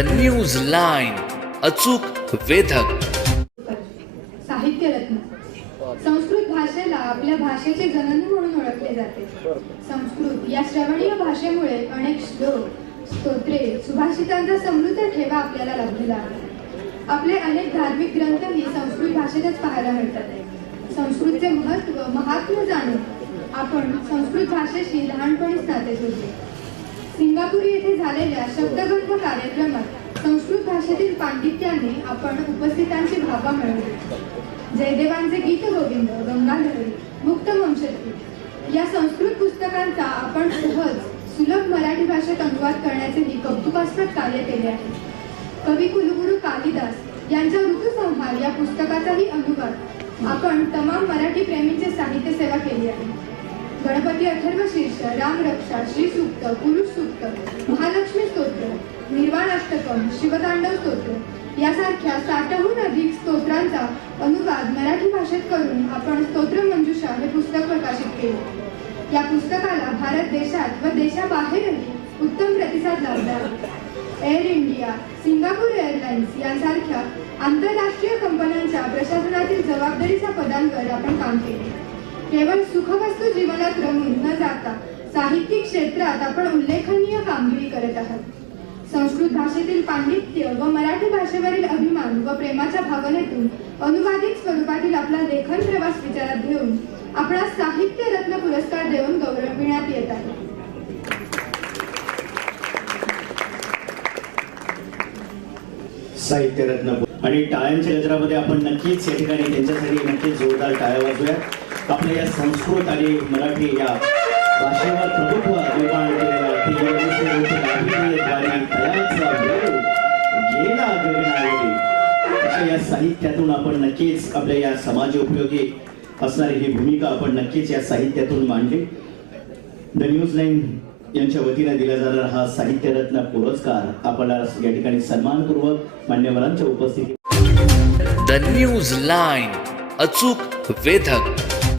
The news line अचूक वेधक. साहित्य रत्न संस्कृत भाषेला आपल्या भाषेचे जननी म्हणून ओळखले जाते. संस्कृत या श्रवणीय भाषेमुळे अनेक श्लोक स्तोत्रे सुभाषितांचा समृद्ध ठेवा आपल्याला लाभलेला आहे. आपले अनेक धार्मिक ग्रंथही संस्कृत भाषेतच पाहायला मिळतात. संस्कृतचे महत्त्व महात्म्य जाणून आपण संस्कृत भाषेशी लहानपणीच नाते जोडले. सिंगापूर येथे झालेल्या शब्दगंध कार्यक्रमात संस्कृत भाषेतील पांडित्याने आपण उपस्थितांची भावा मिळवली. जयदेवांचे गीत गोविंद गंगाधरी मुक्त वंशती या संस्कृत पुस्तकांचा आपण सहज सुलभ मराठी भाषेत अनुवाद करण्याचेही कौतुकास्पद कार्य केले आहे. कवी कुलगुरू कालिदास यांच्या ऋतुसंहार या पुस्तकाचाही अनुवाद आपण तमाम मराठी प्रेमींचे साहित्य सेवा केली आहे. गणपती अथर्व शीर्ष रामरक्षा श्रीसूक्त पुरुष सूक्त महालक्ष्मी स्तोत्र निर्वाणाष्टकम शिवतांडव स्तोत्र. यासारख्या साठहून अधिक स्तोत्रांचा अनुवाद मराठी भाषेत करून आपण स्तोत्र मंजुषा हे पुस्तक प्रकाशित केले. या पुस्तकाला भारत देशात व देशाबाहेरही उत्तम प्रतिसाद लाभला. एअर इंडिया सिंगापूर एअरलाइन्स यांसारख्या आंतरराष्ट्रीय कंपन्यांच्या प्रशासनातील जबाबदारीच्या पदांवर आपण काम केले. केवळ सुखवस्तू जीवनात रमून न जाता साहित्यिक क्षेत्रात आपण उल्लेखनीय कामगिरी करत आहात. संस्कृत भाषेतील पांडित्य व मराठी भाषेवरील अभिमान व प्रेमाच्या भावनेतून अनुवादित स्वरूपातील आपला लेखन प्रवास विचारात घेऊन आपला साहित्य रत्न पुरस्कार देऊन गौरविण्यात येत आहे. साहित्यरत्न आणि टाळ्यांच्या गजरामध्ये आपण नक्कीच या ठिकाणी त्यांच्यासाठी नक्कीच जोरदार टाळ्या वाजूया आपल्या या संस्कृत आणि मराठी या भाषेवर प्रभुत्व निर्माण अशा या साहित्यातून आपण नक्कीच आपल्या या समाज उपयोगी असणारी ही भूमिका आपण नक्कीच या साहित्यातून मांडली. द न्यूज लाईन यांच्या वतीने दिला जाणारा हा साहित्यरत्न पुरस्कार आपल्याला या ठिकाणी सन्मानपूर्वक मान्यवरांच्या उपस्थितीत द न्यूज लाईन अचूक वेधक.